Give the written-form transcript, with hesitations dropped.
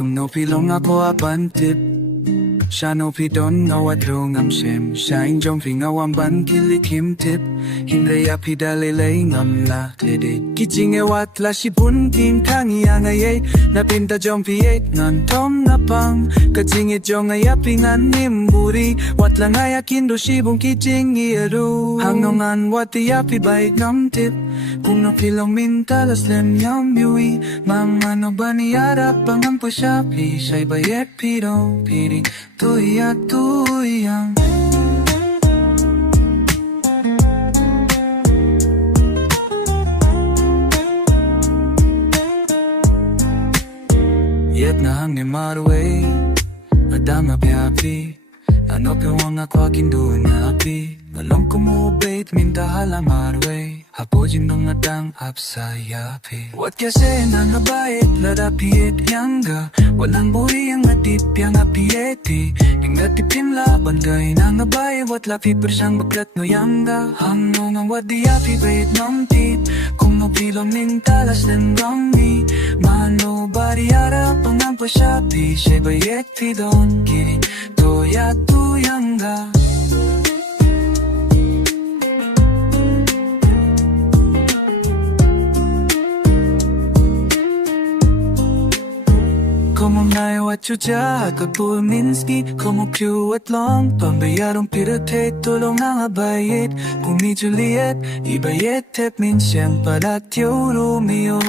Kung no pilong ako abantip Siya no pidon ngawat rong am shem Shine jom fi ngawam ban kilik him tip Hinray api dalilay ngam la klede Kijing ewat la shibun kim kangi angayay Napinta jom fi eight ngan tom napang Kajing it jong ay api ngan nimburi Wat lang ay akindo shibung kijing ieru Hangongan wat i api bait ngam tip Kung no pilong mintalas lem yam yui Mga no baniyara pangampo shapi Siya'y bayek pidong piring Tuya tuyang Yet na hangin marway Adang api-api Ano pewang ako akindoon na api Malong kumubait minta halang marway Hapojin nung adang apsayapi What kasi na nabait Ladapiit yangga Walang buri ang atip yang apieti Ingatipin laban gay na nabay Wat lapi persyang baglat no yangga Hanong ang wadi api bait ng tip Kung nopilong ning talas ng rangi Mano bariyara pangampo shapi Siya'y bayek pidon Kiring toya tuyangga Como nai wat chucha kapul minski Como piu at long Pambayarong pirate tulong ang abayit Kung ni Juliet Ibayet tep min siyang palat yo Romeo